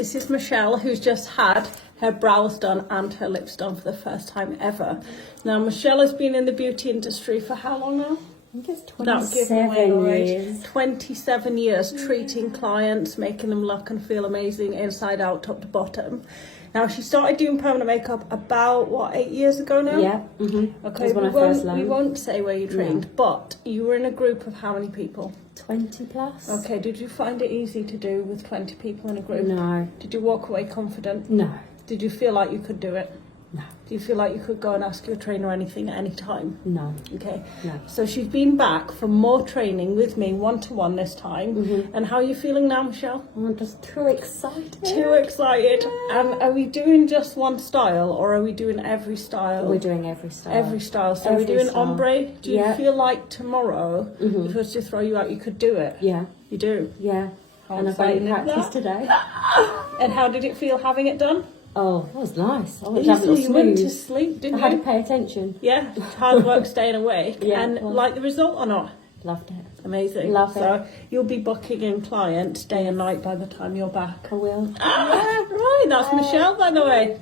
This is Michelle, who's just had her brows done and her lips done for the first time ever. Now, Michelle has been in the beauty industry for how long now? I think it's 27 years. 27 years treating clients, making them look and feel amazing inside out, top to bottom. Now, she started doing permanent makeup about, 8 years ago now? Yeah. Mm-hmm. Okay, we won't say where you trained, but you were in a group of how many people? 20 plus. Okay, did you find it easy to do with 20 people in a group? No. Did you walk away confident? No. Did you feel like you could do it? No. Do you feel like you could go and ask your trainer anything at any time? No. Okay. No. So she's been back for more training with me, one-to-one this time. Mm-hmm. And how are you feeling now, Michelle? I'm just too excited. Too excited. And are we doing just one style, or are we doing every style? We're doing every style. Every style. So Every we're doing style. ombre. Do you feel like tomorrow, if it was to throw you out, you could do it? Yeah. You do? Yeah. How And I've only exciting is practiced that? today. And how did it feel having it done? Oh, that was nice. I went to have a little You went to snooze. sleep, didn't I had you? to pay attention. Yeah, hard work staying awake. Yeah, And well. like the result or not? Loved it. Amazing. Love So you'll be booking in clients day and night by the time you're back. I will. Right, that's Michelle, by the way.